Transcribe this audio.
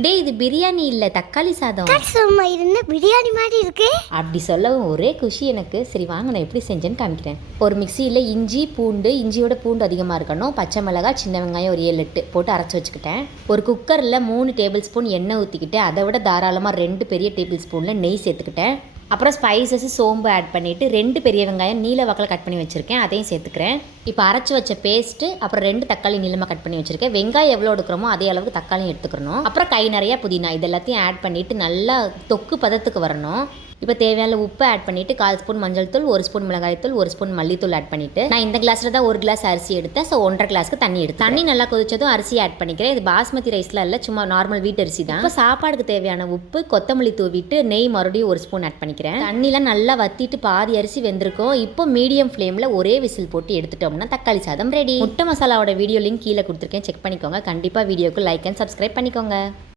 டேய் இது பிரியாணி இல்லை தக்காளி சாதம். சும்மா இருந்த பிரியாணி மாதிரி இருக்கு. அப்படி சொல்லவும் ஒரே குஷி எனக்கு. சரி வாங்க நான் எப்படி செஞ்சேன்னு காமிக்கிறேன். ஒரு மிக்சியில் இஞ்சி பூண்டு, இஞ்சியோட பூண்டு அதிகமாக இருக்கணும், பச்சை மிளகாய், சின்ன வெங்காயம் ஒரு 7-8 போட்டு அரைச்சி வச்சுக்கிட்டேன். ஒரு குக்கரில் 3 டேபிள் ஸ்பூன் எண்ணெய் ஊற்றிக்கிட்டேன். அதை விட தாராளமாக 2 பெரிய டேபிள் ஸ்பூனில் நெய் சேர்த்துக்கிட்டேன். அப்புறம் ஸ்பைசஸ் சோம்பு ஆட் பண்ணிவிட்டு 2 பெரிய வெங்காயம் நீல வாக்கில் கட் பண்ணி வச்சுருக்கேன், அதையும் சேர்த்துக்கிறேன். இப்போ அரைச்சி வச்ச பேஸ்ட்டு, அப்புறம் 2 தக்காளி நீளமாக கட் பண்ணி வச்சுருக்கேன். வெங்காயம் எவ்வளோ எடுக்கிறோமோ அதே அளவுக்கு தக்காளியும் எடுத்துக்கணும். அப்புறம் கை நிறையா புதினா, இது எல்லாத்தையும் ஆட் பண்ணிவிட்டு நல்லா தொக்கு பதத்துக்கு வரணும். இப்போ தேவையான உப்பு ஆட் பண்ணிவிட்டு 1/4 ஸ்பூன் மஞ்சள் தூள், 1 ஸ்பூன் மிளகாய் தூள், 1 ஸ்பூன் மல்லித்தூள் ஆட் பண்ணிவிட்டு, நான் இந்த கிளாஸில் தான் 1 கிளாஸ் அரிசி எடுத்தேன். ஸோ 1.5 கிளாஸ்க்கு தண்ணி எடுத்து தண்ணி நல்லா கொதிச்சதும் அரிசி ஆட் பண்ணிக்கிறேன். இது பாஸ்மதி ரைஸில் இல்லை, சும்மா நார்மல் வீட்டு அரிசி தான். இப்போ சாப்பாடுக்கு தேவையான உப்பு, கொத்தமல்லி தூவிட்டு நெய் மறுபடியும் 1 ஸ்பூன் ஆட் பண்ணிக்கிறேன். தண்ணிலாம் நல்லா வத்திட்டு பாதி அரிசி வெந்திருக்கும். இப்போ மீடியம் ஃப்ளேமில் ஒரே விசில் போட்டு எடுத்துட்டோம்னா தக்காளி சாதம் ரெடி. முட்டை மசாலாவோட வீடியோ லிங்க் கீழே கொடுத்துருக்கேன், செக் பண்ணிக்கோங்க. கண்டிப்பாக வீடியோக்கு லைக் அண்ட் சப்ஸ்கிரைப் பண்ணிக்கோங்க.